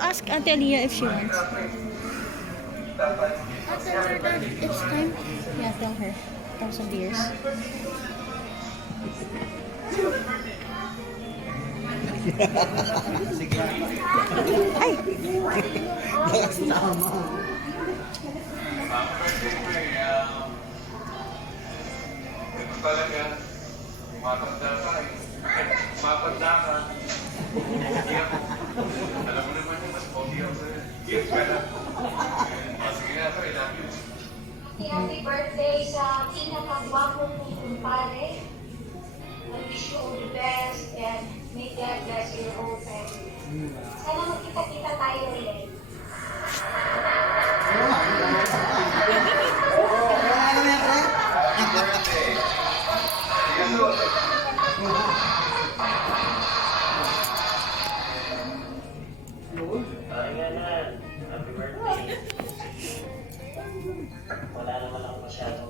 Ask Ate Leah if she wants. Tell her that it's time. Yeah, tell her. 1,000 years. Ay! Nakasama. Ito talaga, matanda ka eh. Matanda ka. Alam mo naman yung mas pogi ako sa'yo. Gift ka na. Sige na ito, I love you. Happy birthday sa pinakagwapo mong kumpare. I wish you all the best and may God bless your whole family. Sana magkita-kita tayo ulit. Happy birthday. Sige so. Happy birthday. Wala naman ako masyadong